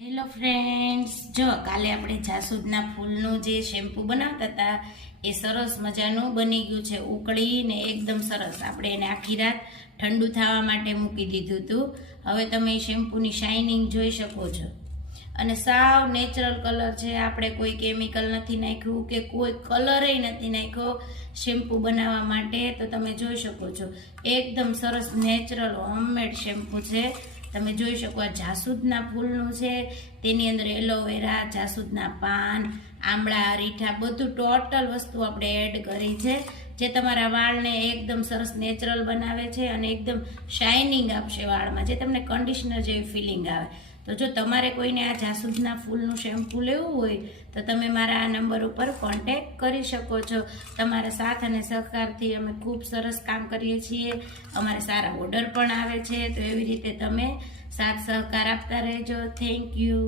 Hello friends, જો કાલે આપણે જાસૂદના ફૂલનું જે શેમ્પૂ બનાવતા હતા એ સરસ મજાનું બની ગયું છે. ઉકળીને એકદમ સરસ આપણે એને આખી રાત ઠંડુ થવા માટે મૂકી દીધું હતું. હવે તમે એ શેમ્પૂની શાઇનિંગ જોઈ શકો છો અને સાવ નેચરલ કલર છે. આપણે કોઈ કેમિકલ નથી નાખ્યું કે કોઈ કલરે નથી નાખ્યો શેમ્પૂ બનાવવા માટે. તો તમે જોઈ શકો છો એકદમ સરસ નેચરલ હોમમેડ શેમ્પૂ છે. તમે જોઈ શકો આ જાસૂદના ફૂલનું છે, તેની અંદર એલોવેરા, જાસૂદના પાન, આમળા, અરીઠા બધું ટોટલ વસ્તુ આપણે એડ કરી છે, જે તમારા વાળને એકદમ સરસ નેચરલ બનાવે છે અને એકદમ શાઇનિંગ આપશે વાળમાં, જે તમને કન્ડિશનર જેવી ફિલિંગ આવે. તો જો તમારે કોઈને આ જાસૂદના ફૂલનું શેમ્પૂ લેવું હોય તો તમે મારા આ નંબર ઉપર કોન્ટેક્ટ કરી શકો છો. તમારા સાથ અને સહકારથી અમે ખૂબ સરસ કામ કરીએ છીએ. અમારે સારા ઓર્ડર પણ આવે છે. તો એવી રીતે તમે સાથ સહકાર આપતા રહેજો. Thank you.